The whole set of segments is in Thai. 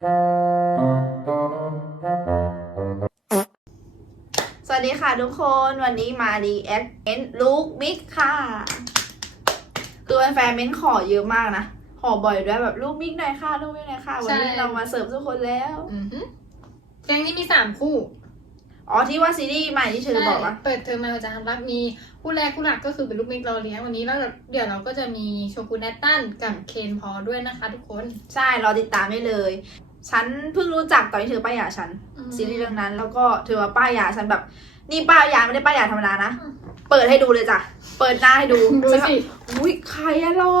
สวัสดีค่ะทุกคนวันนี้มาดีแอคเมนลูกมิกค่ะ คือแฟนๆเม้นขอเยอะมากนะ ขอบ่อยด้วยแบบลูกมิกหน่อยค่ะลูกมิกหน่อยค่ะ วันนี้ใช่ เรามาเสิร์ฟทุกคนแล้ว อือฮึแก๊งนี้มีสามคู่อ๋อที่ว่าซีรีส์ใหม่ที่เชอบอกว่า เปิดเทอมมาเราจะทำรับมีคู่แรกคู่หลักก็คือเป็นลูกเมกเราเลี้ยงวันนี้แล้วเดี๋ยวเราก็จะมีโชกุนแนตตันกับเคนพอลด้วยนะคะทุกคน ใช่รอติดตามได้เลย ฉันเพิ่งรู้จักตอนที่เธอป้ายยาฉันซีรีส์เรื่องนั้น แล้วก็เธอมาป้ายยาฉันแบบ นี่ป้ายยาไม่ได้ป้ายยาธรรมดานะ เปิดให้ดูเลยจ้ะ เปิดหน้าให้ดูดูฉันก็สิอุ้ยใครอะรอ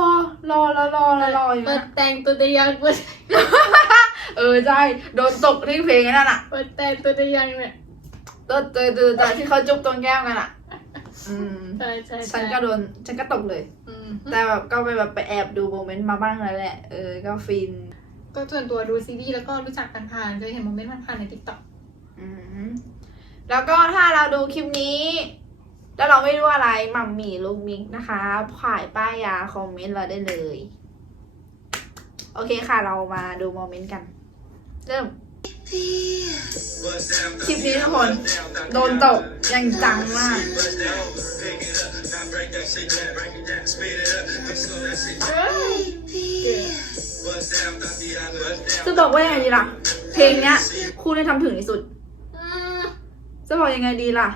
รอรอรอรอรออยู่เปิดนะแต่งตัวเดียวเปิดเออใช่โดนตกที่เพลงไอ้นั่นอะเปิดแต่งตัวเดียวเนี่ยเตอเตอเตอเตอที่เขาจุ๊บตรงแก้มกันอะอืมใช่ใช่ฉันก็โดนฉันก็ตกเลยอืมแต่แบบก็ไปแบบไปแอบดูโมเมนต์มาบ้างแล้วแหละ เออ ก็ฟิน ก็ส่วนตัวดูซีรีส์แล้วก็รู้จักผ่านๆเคยเห็นโมเมนต์ผ่านๆในทิกตอกอืมแล้วก็ถ้าเราดูคลิปนี้ แล้วเราไม่รู้อะไรหมัมหมี่ลูกมิกนะคะขายป้ายยาคอมเมนต์เราได้เลย โอเคค่ะเรามาดูโมเมนต์กัน เริ่ม คลิปนี้ทุกคน โดนตกอย่างจังมากจะบอกว่ายังไงดีล่ะ เพลงเนี้ยคู่ได้ทำถึงที่สุดอืมจะบอกยังไงดีล่ะ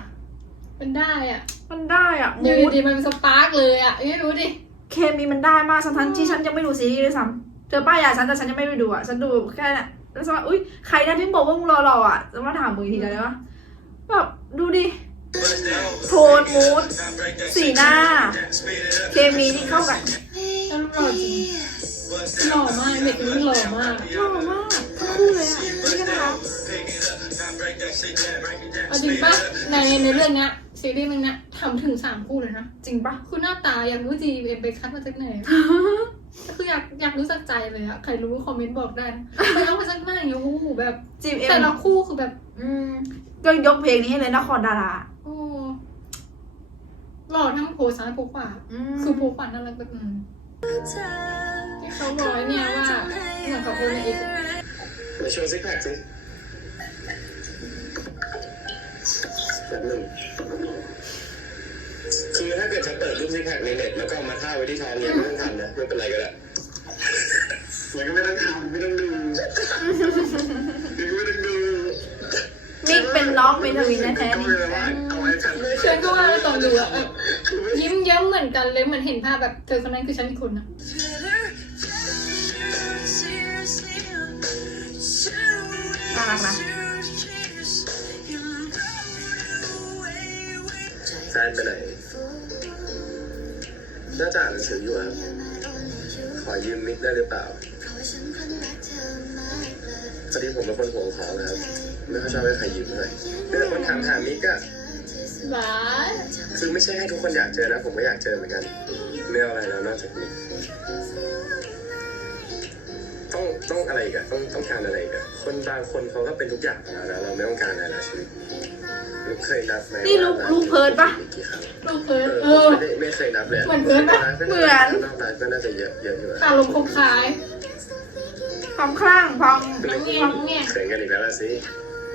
มันได้อะ มันได้อะอมูยู่ดดีๆมันสปาร์กเลยอะไม่รู้ดิ เคมีมันได้มากทั้งๆที่ฉันยังไม่ดูซีรีส์ด้วยซ้ำเธอป้ายยาฉันแต่ฉันยังไม่ไปดูอะ ฉันดูแค่น่ะ แล้วฉันว่าอุ้ยใครนะที่บอกว่ามึงรอรออะจะมาถามมึงอีกทีได้ปะแบบดูดิโทนมูดสีหน้า เคมีที่เข้ากันแล้วหล่อจริงหล่อมากเด็กคนนี้หล่อมากหล่อมากทั้งคู่เลยอะนี่กันนะคะเอาจริงปะในในเรื่องเนี้ยซีรีส์มันเนี้ยทำถึงสามคู่เลยนะ จริงปะคือหน้าตาอยากรู้จีเอ็มไปคัดมาจากไหน คืออยากอยากรู้สักใจเลยอะใครรู้คอมเมนต์บอกได้นะไปเอามาจากไหนโอ้โหแบบจีบเอ็แต่มละคู่คือแบบ อืมก็ยกเพลงนี้ให้เลยนครดาราโอ้หล่อทั้งโพสซ้ายโพขวาอืมคือโพขวาน่ารักแบบอืมที่เขาบอกไอ้เนี่ยว่าเหมือนกับโพในเอกมาโชว์ซิกแพคสิแบบหนึ่ง คือถ้าเกิดจะเปิดรูปซิกแพคในเน็ตแล้วก็เอามาท่าไว้ที่ท้องเนี่ยไม่ต้องทำนะไม่เป็นไรก็ได้มันก็ไม่ต้องทำไม่ต้องดูมันก็ไม่ต้องดูมิกเป็นน้องเป็นทวินแท้ๆก็นี่ไม่เป็นไรเอาไว้ทำเชิญก็ว่าแล้วตอนดูอะแบบยิ้มเย้มเหมือนกันเลยเหมือนเห็นภาพแบบเธอคนนั้นคือฉันอีกคนอะ น่าจะอ่านหนังสืออยู่ครับขอยืมมิกได้หรือเปล่าพอดีผมเป็นคนห่วงของนะครับ ไม่ค่อยชอบให้ใครยืมเท่าไหร่มีแต่คนถามหามิกอะบายคือไม่ใช่ให้ทุกคนอยากเจอนะ ผมก็อยากเจอเหมือนกันไม่เอาอะไรแล้วนอกจากนี้ต้องต้องอะไรอีกอะต้องต้องการอะไรอีกอะคนบางคนเขาก็เป็นทุกอย่างแล้วนะเราไม่ต้องการอะไรแล้วชีวิตลูก เคยนับไหมนี่ลูกว่าลูกเพิร์ดปะมีกี่ครั้งลูกเพิร์ดเอเอออไม่ได้ไม่เคยนับเลยะเหมือนเพิร์ดปะเหมือนนอกไลฟ์ก็น่าจะเยอะเยอะอยู่อะอารมณ์คงคล้ายความคลั่งความน้องแง่น้องแง่เขินกันอีกแล้วล่ะสิ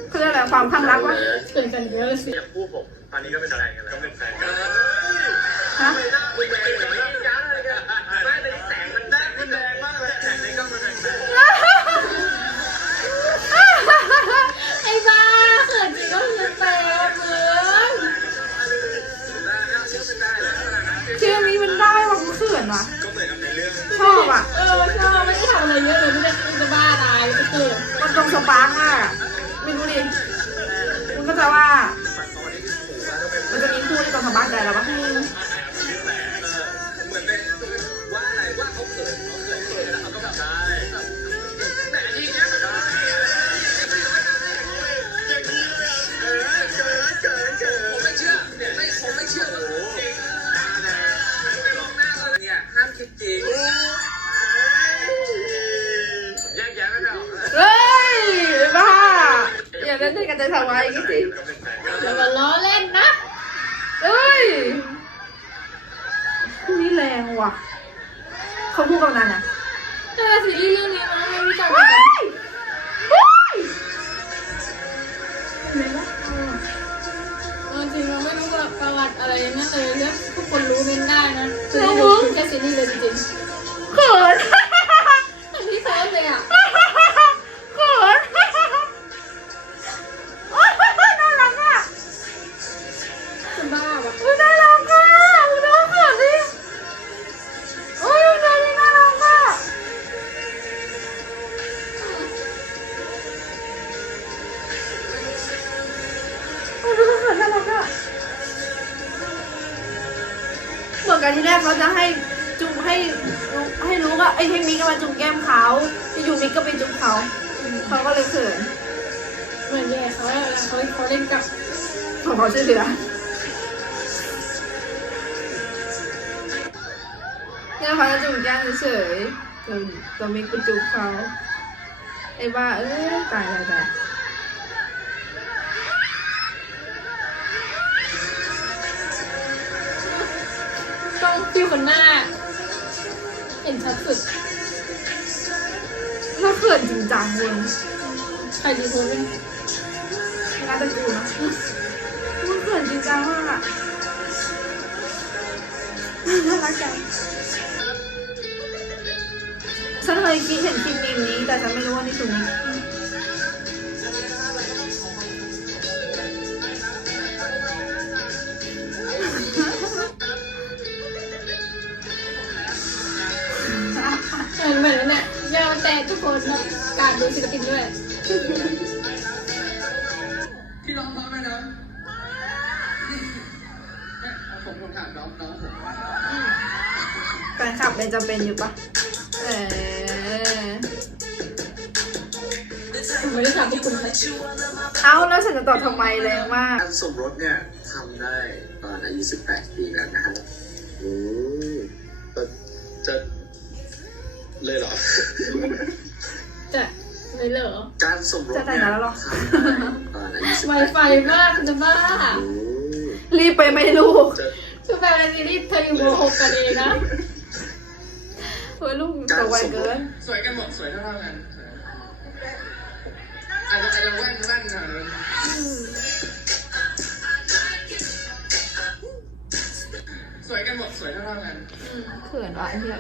เขาเรียกอะไรความคลั่งรักวะเกินกันเยอะเลยสิอย่างคู่ผมตอนนี้ก็เป็นแฟนกันแล้วก็เป็นแฟนกันฮะ ตรงสปาร์กมากอะไม่รู้ดิคุณก็จะว่า มันจะมีคู่ที่ตรงสปาร์กได้แล้วปะ ใจ การที่แรกเขาจะให้จุงให้รู้ให้รู้ว่าไอ้ยให้มิกมาจุงแก้มเขาที่อยู่มิกก็ไปจุงเขาเขาก็เลยเขินเหมือนแย่เขาอะแล้วเขาเขาเล่นกับขอเขาช่วยเหลือเนี่ยเขาจะจุงแก้มเฉยๆตัวตัวมิกไปจุงเขาไอ้บ้าเอ้ยตายตายตาย ต้องฟิวคนหน้า เห็นชัดสุดถ้าเขินจริงจังเว้ยใครดีโพสต์เลยไม่น่าจะกูนะมันเขินจริงจังมากอะน่ารักจังฉันเคยคิดเห็นคลิปมีมนี้แต่ฉันไม่รู้ว่านี่คือมิกเหมือนาวแต่ทุกคนนะการดูศิลปินด้วย พี่น้องพร้อมไหมน้องผมผมถามน้องน้องผมว่าแฟนคลับเป็นจำเป็นอยู่ปะเออผมไม่ได้ถามที่คุณค่ะเอาแล้วฉันจะตอบทำไมแรงมากการสมรสเนี่ยทำได้ตอนอายุ 18 ปีแล้วนะฮะอืมจะจะเลยเหรอจะไม่ เหรอ การสมรสจะแต่งเนี่ยงานแล้วเหรอทำได้ตอนอายุไว18ไฟมากคุณจะบ้าอืมรีบไปไม่ลูกจะคือแบบเป็นซีรีส์เธออยู่โมหกกันเองนะเฮ้ยลูกโตไวเกินสวยกันหมดสวยเท่าๆกันอาจจะอาจจะแว่นแว่นหน่อยสวยกันหมดสวยเท่าๆกันเขินว่ะไอ้เหี้ย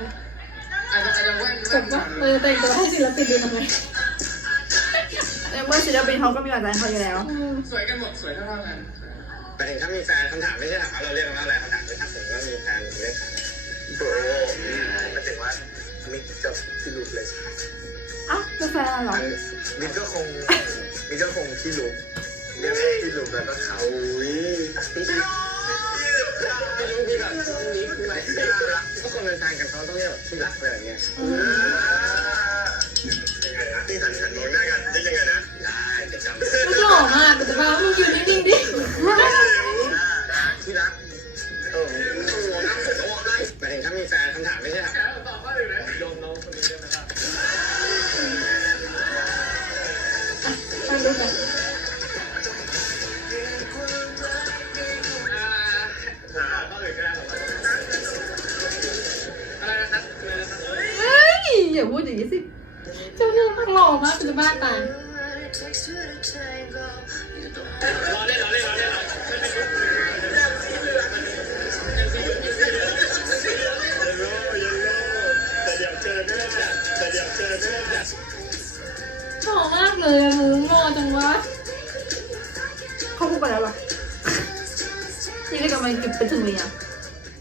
อาจจะอาจจะแว่นจแว่บนหน่ปะอยเออแต่งตัวให้ศิลปินดูทำไม ในเมื่อศิลปินเขาก็มีหวานใจเขาอยู่แล้วอืมสวยกันหมดสวยเท่าๆกันแต่ถึงถ้ามีแฟนคำถามไม่ใช่ถามว่าเราเรียกกันว่าอะไรคำถามคือถ้าสมมติว่ามีแฟนเรียกโบมันถึงว่ามิกกับพี่ลูกเลยเอ้าเป็นแฟนเหรอมิกก็คงมิกก็คงพี่ลูกเรียกพี่ลูกแล้วก็เขาอุ้ยพี่ลูกพี่ลูกพี่แบบมิกอะไรก็คนเป็นแฟนกันเขาต้องเรียกแบบพี่รักอะไรอย่างเงี้ย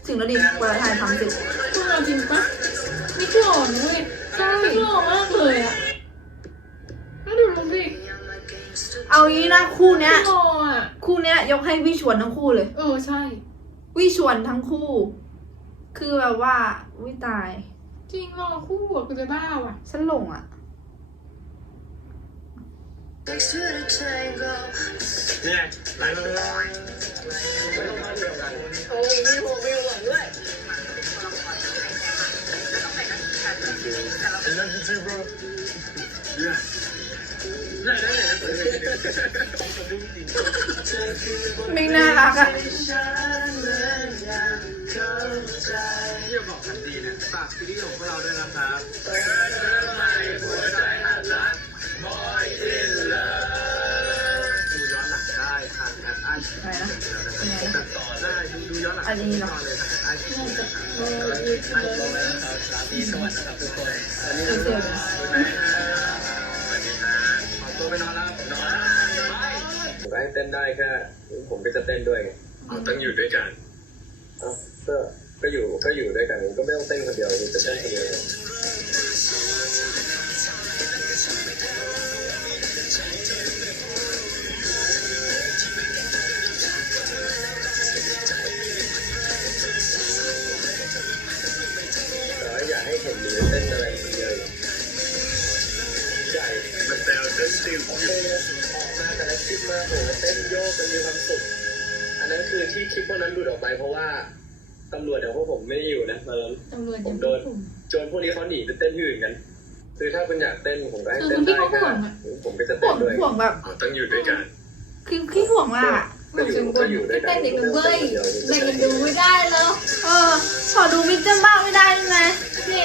ถึงแล้วดิเวลาถ่ายทำเสร็จหล่อจริงปะนี่หล่อนะเว้ยใช่หล่อมากเลยอะแล้วดูรูปดิเอางี้นะคู่เนี้ยหล่ออะคู่เนี้ยยกให้วิชวนทั้งคู่เลย เออใช่ วิชวนทั้งคู่ คือแบบว่าวิตาย จริงหล่อคู่อะคุณจะบ้าว่ะ ฉันหลงอะ เนี่ยหลายคนโอ้ยมีหัวมีหัวด้วยเป็นเรื่องจริง bro yeah ไม่น่ารักอะที่จะบอกทันทีนะฝากซีรีส์ของพวกเราด้วยนะครับ ปนนแล้วนอนผมก็ให้เต้นได้แค่ผมก็จะเต้นด้วยไงต้องอยู่ด้วยกัน ก็ก็อยู่ก็อยู่ด้วยกันก็ไม่ต้องเต้นคนเดียวจะเต้นคนเดียว ที่คลิปพวกนั้นหลุดออกไปเพราะว่าตำรวจเดี๋ยวพวกผมไม่ได้อยู่นะตอนนั้นตำรวจผยัมงโดนถูกโจรพวกนี้เขาหนีไปเต้นที่อื่นกัน คือถ้าคุณอยากเต้นผมก็ให้เออเต้นคุณพี่ได้เขาห่วงอะผมก็จะห่เต้วนงด้วยห่วงแบบต้องอยู่ด้วยกันคือขี้ห่วงมากอะห่วงจนบนไม่เป็นเด็กนะเว้ยเด็กยังดูไม่ได้แล้ว เออขอดูมิกเจนบ้างไม่ได้ยังไงพี่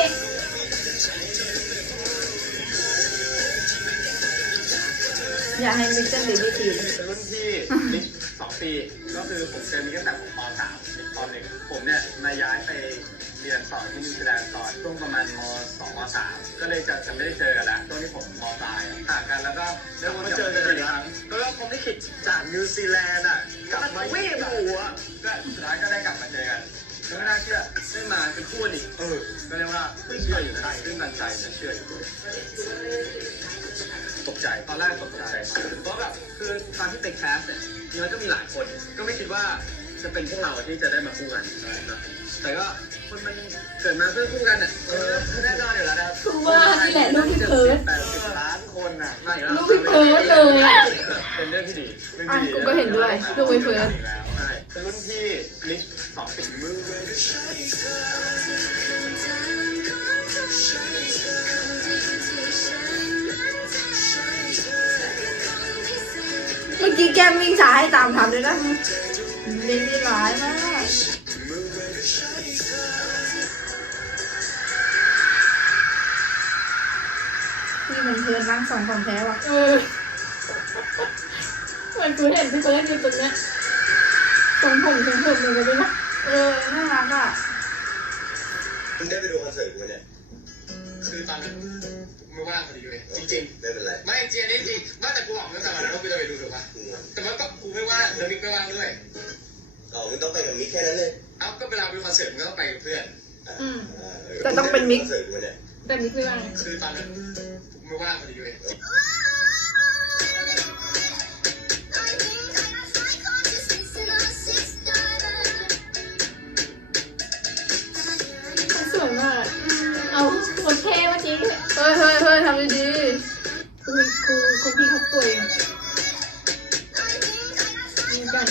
อยากให้มิกเจนดีไม่ทีเป็นรุ่นพี่นิก สองปี ก็คือผมเจอมีตั้งแต่ผมมสามนิกตอนหนึ่งผมเนี่ยมาย้ายไปเรียนต่อที่นิวซีแลนด์ตอนช่วงประมาณมสองมสามก็เลยจะจะไม่ได้เจอกันแล้วช่วงที่ผมมปลายอะห่างกันแล้วก็เริ่มมาเจอกันอีกครั้งก็ผมได้คิดจากนิวซีแลนด์อะกลับมาวิ่งหัวก็สุดท้ายก็ได้กลับมาเจอกันก็ไม่น่าเชื่อได้มาเป็นคู่กันอีกเออก็เรียกว่าเชื่ออยู่นะซึ่งตันใจแต่เชื่ออยู่ ตกใจตอนแรกตกใจเพราะแบบคือตอนที่ไปแคสเนี่ยมันก็มีหลายคน ก็ไม่คิดว่าจะเป็นพวกเราที่จะได้มาคู่กันนะแต่ก็คนมันเกิดมาเพื่อคู่กันอะเออแน่นอนอยู่แล้วนะคือว่านี่แหละลูกพี่เพิร์ดแปดสิบล้านคนอะไม่แล้วลูกพี่เพิร์ดเลยอะเป็นเรื่องที่ดีเรื่องอะที่ดีกูก็เห็นด้วยดูไปเฟิร์สใช่เป็นรุ่นพี่ลิฟสองสิบมือ มื่อกี้แก้มวิ่งช้าให้ตามทันด้วยนะเล่นได้ร้ายมากนี่มันเพิร์นร่างสองของแท้ว่ะเออเหมือนกูเห็นพี่เพิร์ดอยู่ตรงเนี้ยทรงผมทรงผมเลยด้วยนะเออน่ารักอะคุณได้ไปดูคอนเสิร์ตกูเนี่ยคือตอนนั้นไม่ว่างพอดีเลยจริงไม่เป็นไรๆไม่จริงอันนี้จริงว่าแต่กูบอกตั้งแแต่ว่าก็กูไม่ว่างแล้วมิกไม่ว่างด้วยอ๋อมึงต้องไปกับมิกแค่นั้นเลยเอ้าก็เวลาไปดูคอนเสิร์ตมันก็ต้องไปกับเพื่อนอ่าอืม อ่าแต่ต้องเป็นมิก คอนเสิร์ตกูเนี่ยแต่มิกไม่ว่างคือตอนนั้นไม่ว่างพอดีเลยมันสวยมากเอาโอเคเมื่อกี้เฮ้ยเฮ้ยเฮ้ยทำดีคุณครูคุณพี่เขาป่วย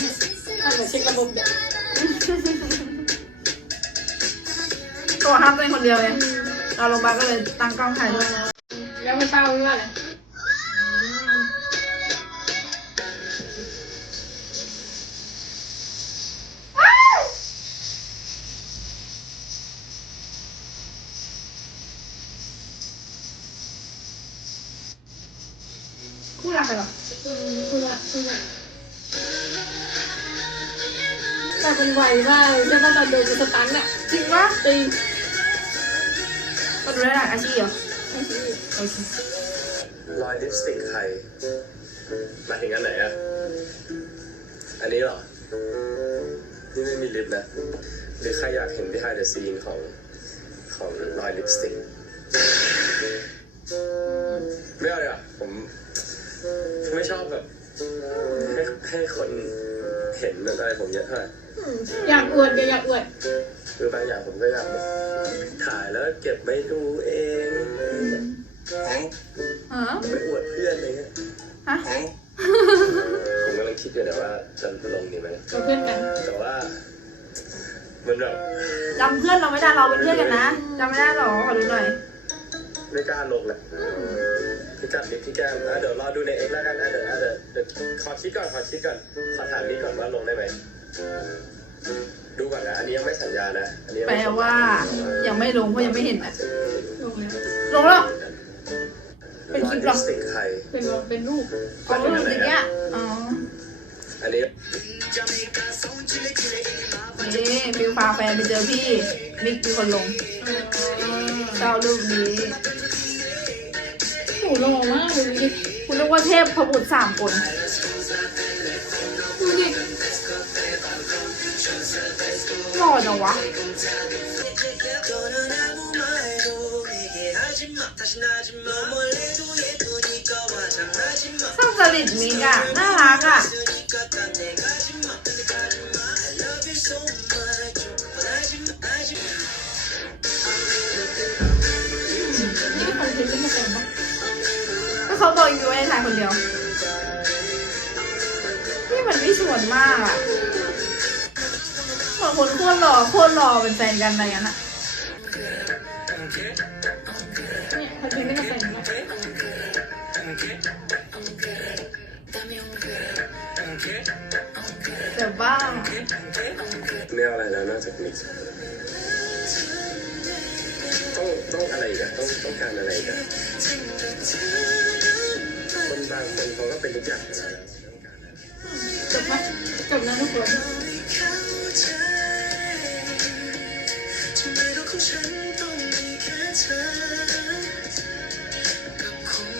มีการอ่านแบบเช็คระบบเด็กๆตัวห้ามตัวเองคนเดียวเลยเราลงมาลก็เลยตั้งกล้องถ่ายด้วยแล้วมันเป้าไม่ว่าอะไรคู่รักกันเหรออืมคุณละคุณล แต่มันไวมากเลยใช่ป่ะตอนโดนกูสตันอะจริงปะจริงก็ดูได้หลายอาชีพเหรอไอ้ที่โอเครอยลิปสติกใครหมายถึงอันไหนอะอันนี้เหรอ นี่ไม่มีลิปนะ หรือใครอยากเห็น behind the scene ของของรอยลิปสติก ไม่เอาเลยอะผมไม่ชอบแบบให้ให้คนเห็นอะไรผมเยอะเท่าไหร่ อืมอยากอวดก็อยากอวด คือบางอย่างผมก็อยากแบบถ่ายแล้วเก็บไว้ดูเองอ๋อไปอวดเพื่อนอะไรเงี้ยฮะผมกำลังคิดอยู่นะว่าจะลงดีไหมเราเพื่อนกัน แต่ว่ามันแบบจำเพื่อนเราไม่ได้เราเป็นเพื่อนกันนะจำไม่ได้หรอขอดูหน่อย ไม่กล้าลงแหละพี่กัดลิฟพี่แก้มอะเดี๋ยวรอดูในเอ็กแล้วกันอะเดี๋ยวอะเดี๋ยวเดี๋ยวขอคิดก่อนขอคิดก่อนขอถามนี่ก่อนว่าลงได้ไหม ดูก่อนนะอันนี้ยังไม่สัญญานะอันนี้ยังแปลไม่สัญญว่า ยังไม่ลงเพราะยังไม่เห็นอะลงแล้วลงแล้ว เป็นคลิปเหรอยสติกใครเป็นว่าเป็นรูปของรูปอย่างเงี้ยอ๋ออันนี้นี่ฟิวพาแฟนไปเจอพี่มิกเป็นคนลงเจ้ารูปนี้โอ้โหหล่อมากเลยดูดิคุณนึกว่าเทพพบุตรสามคน หล่อจังวะชอบจริตมิกอะน่ารักอะนี่เป็นคนเทนต์ที่มาแต่งปะก็เขาบอกอยู่ว่าให้ถ่ายคนเดียว นี่มันไม่ชวนมากอะ อนคนโคตรหล่อโคตรหล่อเป็นแฟนกันอะไรกันอะเนี่ยคนนี้ไม่ได้ใส่เนาะแต่บ้าไม่เอาอะไรแล้วนอกจากนี้ต้องต้องอะไรอีกันต้องต้องการอะไรอีกันคนบางคนเขาก็เป็นทุกอย่างอยู่แล้วต้องการอะไรจบไหมจบนะทุกคน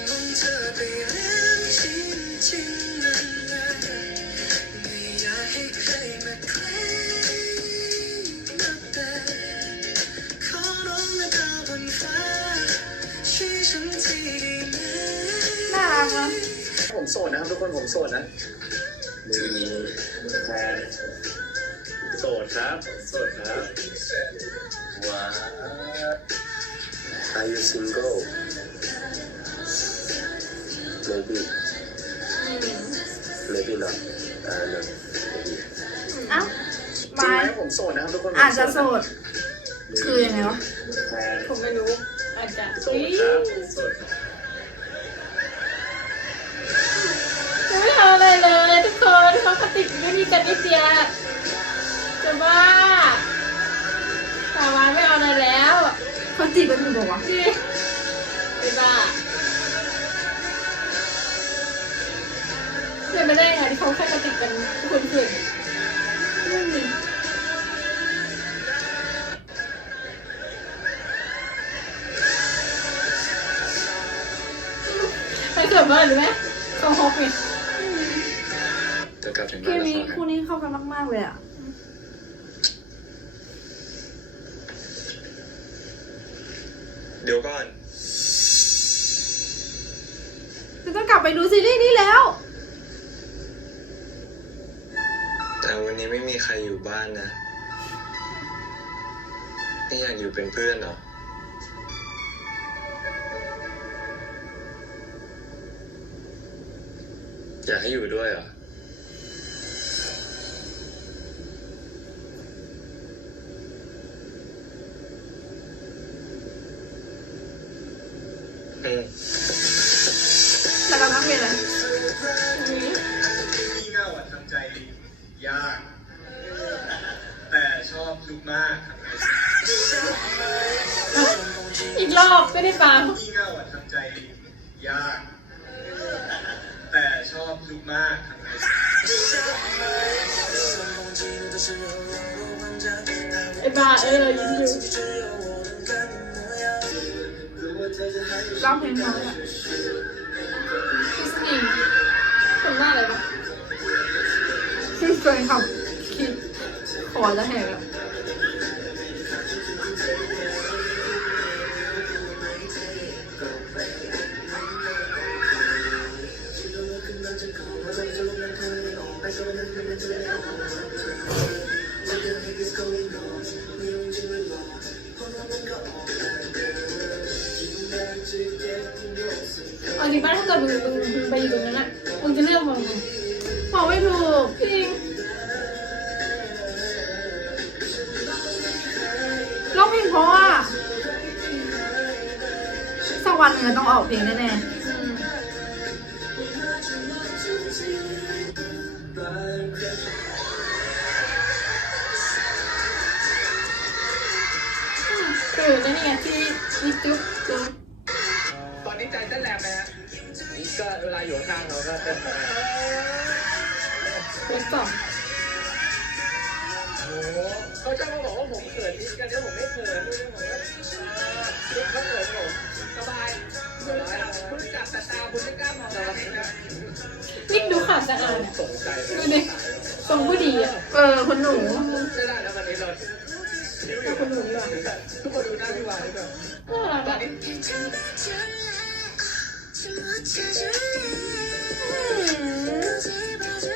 น่ารักนะผมโสดนะครับทุกคนผมโสดนะมือมีแฟนโสดครับโสดครับ single maybe maybe not uh, no maybe เอ้าจริงบาไหยมผมโสดนะครับทุกคนอาจจะโสด คือยังไงวะแฟนผมไม่รู้ อาจจะโสดครับโสดครับยังไม่ทำอะไรเลยทุกคนเขากติกไม่มีกันนิดเดียวจะบ้าสาวานไม่เอาอะไรแล้วเขาจีบกันอยู่บอกว่าวะนี่ ไปบ้าเลยไม่ได้ไงที่เขาแค่กติกกันทุกคนเพื่อนไม่มีไปเกิดมาหรือไหมเขาฮอปไงจะกลับถึงเคบ้านแล้วมีขอนะคู่นี้เข้ากันมากๆเลยอะ เดี๋ยวก่อน ไปดูซีรีส์นี้แล้ว แต่วันนี้ไม่มีใครอยู่บ้านนะไม่อยากอยู่เป็นเพื่อนเหรอ อยากให้อยู่ด้วยเหรอ อืม เขาชอบมาบอกว่าผมเขินนิดกันเนี่ผมไม่เขินด้วยผมก็คิดเขาเขินผมสบายสบายคุณจับแต่ตาคุณไม่กล้ามองเราเห็นะนี่ดูขาดสะอาดอะสงใจเลยดูดิทรงผู้ดีอะเออคุณหนูไม่ได้แล้ววันนี้เราคิ้าคนหนุ่มดีกว่าทุกคนดูหน้าพี่วานดีกว่าน่ารักอะ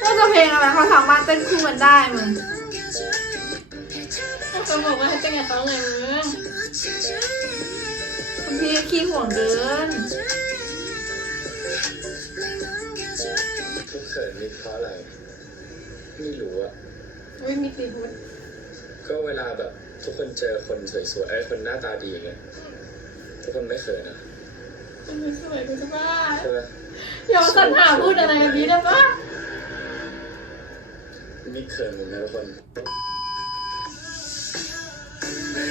ว่จะเพลงอะไรเขาสามารถเต้นคู่กันได้มึง เขาบอกว่าให้เต้นกับเขาไงมึงคุณพี่ขี้ห่วงเกินขินมิกเพราะอะไรไม่รู้อะอุ้ยมีตีพุทธก็เวลาแบบทุกคนเจอคนสวยๆไอ้ยคนหน้าตาดีอย่างเงี้ยทุกคนไม่เขินอะมันสวยดูจะบ้าใช่ไหมอย่ามาสัญหาพูดอะไรแบบนี้ได้ปะมิกเขินเหมือนกันทุกคน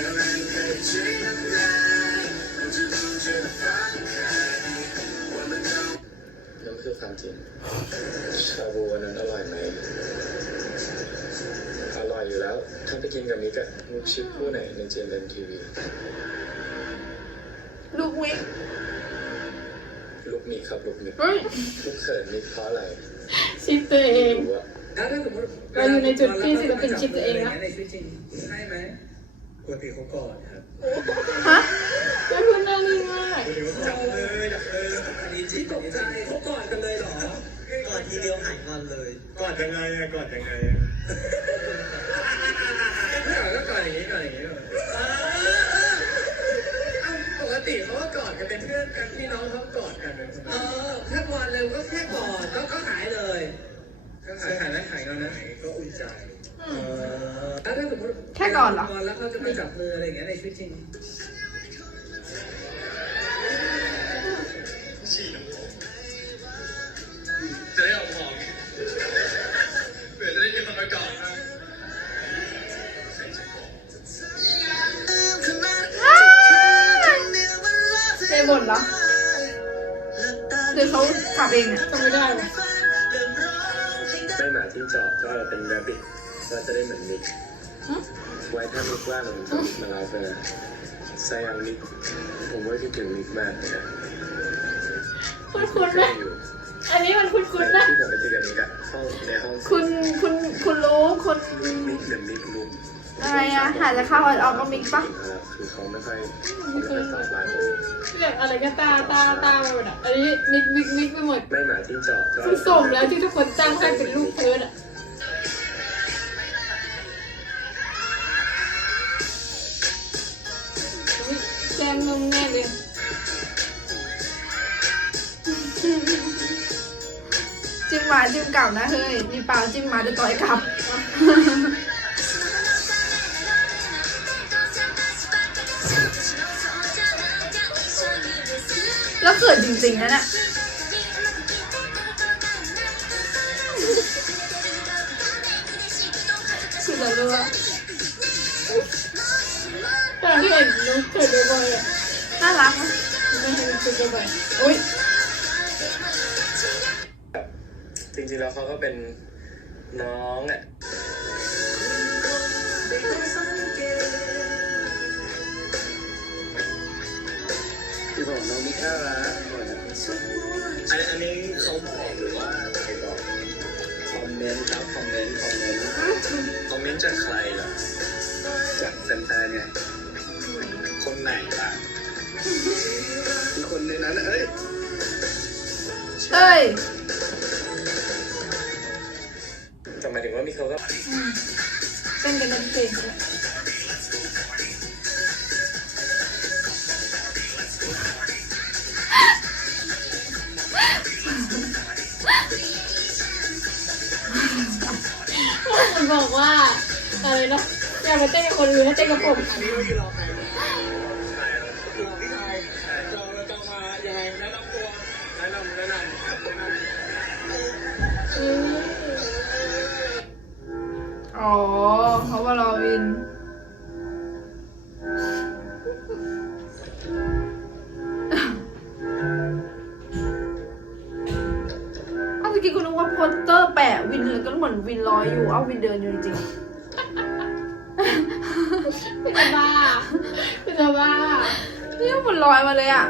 นั่นคือความจริง ชาบูวันนั้นอร่อยไหม อร่อยอยู่แล้ว ถ้าไปกินกับมิกอะมิกชื่อคู่ไหนในเจนเดนทีวี ลูกวิกลูกมิกครับลูกมิกเฮ้ยลูกเขินมิกเพราะอะไรชิปตัวเอไม่งรู้อะถ้าถ้าสมมติเราอยู่ในจุดที่ศิลปินคิดตัวเองนะ ในชีวิตจริงใช่ไหม ปกติเขากอดครับฮะไม่พูดน่ารักมากปกติเขาจับเลยจับเลยอันนี้ที่ตกใจเขากอดกันเลยเหรอก่อนทีเดียวหายงอนเลยกอดยังไงอะกอดยังไงอะไม่กอดก็กอดอย่างนี้กอดอย่างนี้ก่อนเอ้าปกติเขาก็กอดกันเป็นเพื่อนกันพี่น้องเขากอดกันเลยเออถ้างอนเร็วก็แค่กอดก็ก็หายเลยก็หายหายนะหายแล้วนะหายก็อุ่นใจเออแล้วถ้าสมมติแค่ก่อนเหรองอนแล้ว เขาจะมาจับมืออะไรอย่างเงี้ยในชีวิตจริง ถ้ามิกว่างผมาไลฟ์นะไซยังมิกผมว่าคิดถึงมิกมากเลยนะคุ้นคุ้นๆไหมอยู่อันนี้มันคุ้นคุ้นๆนะ ที่ผมไปเจอกันมิกอะห้องในห้องคุณคุณคุณรู้คุณมิกเดอะมิกลุมอะไรอะหาจะเข้าออกก็มิกปะคือเขาไม่ค่อยไม่ค่อยตอบไลน์ผมเรียกอะไรก็ตาตาตาไปหมดอะ อันนี้มิกมิกมิกไปหมด ไม่หมาจิ้งจอกก็คือสมแล้วที่ทุกคนจ้างให้เป็นลูกเธออะ หมาจิ้มกลับนะเฮ้ย มีเปล่าจิ้มหมาจะต่อยกลับ แล้วเกิดจริงๆนะเนี่ยคือจะรู้ว่าตอนที่เห็นลูกเกิดบ่อยๆอะน่ารักนะไม่เห็นลูกเกิดบ่อยๆอุ้ย จริงๆแล้วเขาก็เป็นน้องอะที่บอกน้องมิกน่ารักอันอันนี้เขาบอกหรือว่าใครบอกคอมเมนต์ครับคอมเมนต์คอมเมนต์คอมเมนต์จากใครล่ะจากแฟนๆไงคนไหนล่ะมีคนในนั้นเอ้ยเอ้ย แต่หมายถึงว่ามีเขาก็เต้นกันเป็นเพลงบอกว่าอะไรนะอย่าไปเต้นกับคนอื่นให้เต้นกับผม อ๋อเพราะว่ารอวิน เอาเมื่อกี้คุณนึกว่าโปสเตอร์แปะวินเลยก็เหมือนวินลอยอยู่ เอาวินเดินอยู่จริงเป็นจะบ้าเป็นจะบ้าๆนี่มันลอยมาเลยอะ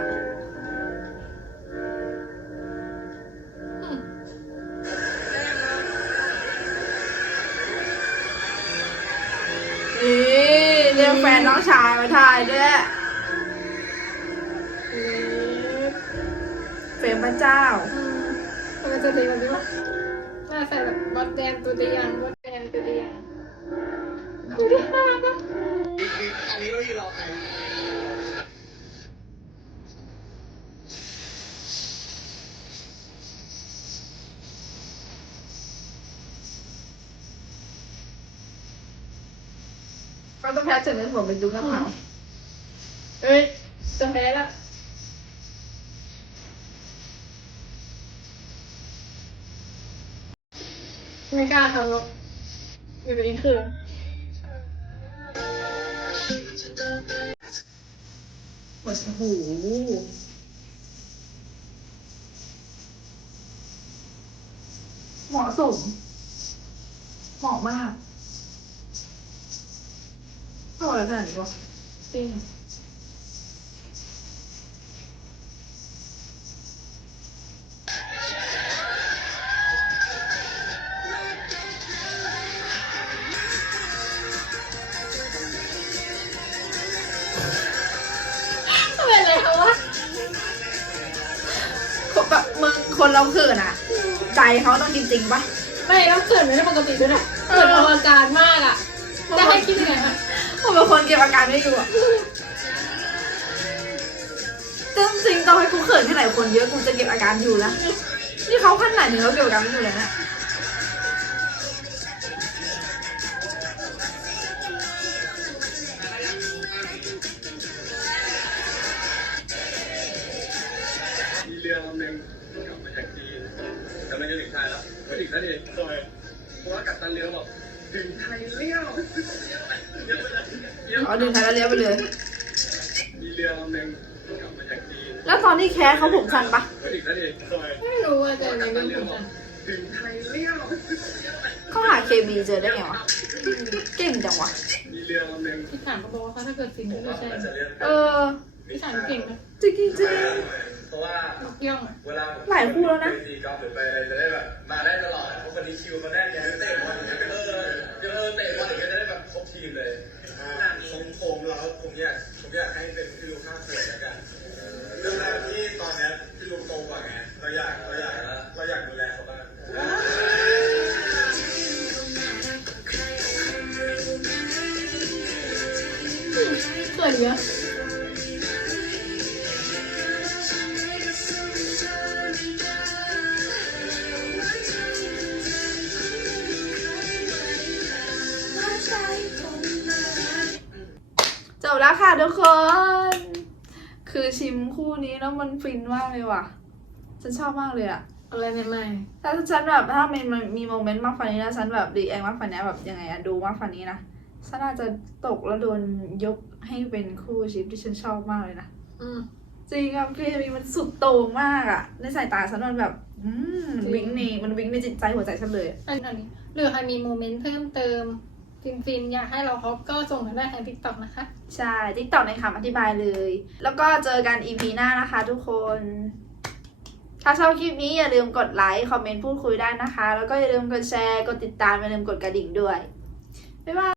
ฟนน้องชายมาถ่ายด้วยเฟรมพระเจ้าทำไมจะดีแบบนี้วะน่าใส่แบบบอสแดงตัวเดียงบอสแดงตัวเดียงดูดิน่ารักอะอันนี้ไม่รอใคร อ ต้อง แพ้ถึงในหัวเป็นยุคน้ำเผาเอ้ยจะแพ้ละไม่กล้าทำหรอกอยู่ตรงนี้คือโอ้โหเหมาะสมเหมาะมาก เท่าไหร่ขนาดนี้วะจริงทำไมอะไรเขาวะคนแบบมึงคนเราเขินอะ ใจเขาต้องจริงๆปะไม่ต้องเขินไม่ได้ปกติด้วยนะเขินอวกาศมากอะจะให้คิดยังไงอะ ผมเป็นคนเก็บอาการไม่อยู่อะจริงๆตอให้กูเขินที่ไหนคนเยอะกูจะเก็บอาการอยู่นะนี่เขาขั้นไหนหนึ่งเขาเก็บอาการไม่อยู่แลยนะ อ๋อดึงใครแล้วเลี้ยวไปเลย มีเรือลำหนึ่งกลับมาจากจีนแล้วตอนที่แคสเขาผมสั้นปะมาถึงแล้วดิทำไมไม่รู้ว่าจะในเรื่องของฉันถึงไทยเลี้ยวเขาหาเคบีเจอได้ไงวะ เก่งจังวะ มีเรือลำหนึ่งพี่ถามเขาบอกว่าถ้าเกิดฟินก็ไม่ใช่อาจจะเรียกเออพี่ถามเก่งนะจริงจริงจริง เพราะว่า นกย่องอะเวลาหลายคู่แล้วนะ ไปตีกอล์ฟหรือไปอะไรจะได้แบบมาได้ตลอดเพราะวันนี้คิวมาแน่นไงเตะบอลอย่างเงี้ยเออเออเตะบอลอย่างเงี้ยจะได้แบบครบทีมเลย ผมผมเราผมอยากผมอยากให้เป็นพี่ลูกข้างเสือแล้วกันแต่ที่ตอนเนี้ยพี่ลูกโตกว่าไงเราอยากเราอยากเราอยากดูแลเขาบ้างเขินเยอะ บแล้วค่ะทุกคน คือชิมคู่นี้แล้วมันฟินมากเลยว่ะ ฉันชอบมากเลยอะอะไรใหม่ถ้าฉันแบบถ้ามันมันมีโมเมนต์มากฝันนี้นะฉันแบบดีแอคมากฝันนี้แบบยังไงอะดูมากฝันนี้นะฉันอาจจะตกแล้วโดนยกให้เป็นคู่ชิปที่ฉันชอบมากเลยนะๆอืม จริงอะเคมีมันสุดโต่งมากอะในสายตาฉันมันแบบ อืมมันจริง วิ่งในมันวิ่งในจิตใจหัวใจฉันเลยอะอันนี้หรือใครมีโมเมนต์เพิ่มเติม ฟินๆอยากให้เราครบก็ส่งมาได้ทางทิกตอกนะคะ ใช่ทิกต็อกในคำอธิบายเลย แล้วก็เจอกันอีพีหน้านะคะทุกคน ถ้าชอบคลิปนี้อย่าลืมกดไลค์ คอมเมนต์พูดคุยได้นะคะ แล้วก็อย่าลืมกดแชร์ กดติดตามอย่าลืมกดกระดิ่งด้วย บ๊ายบาย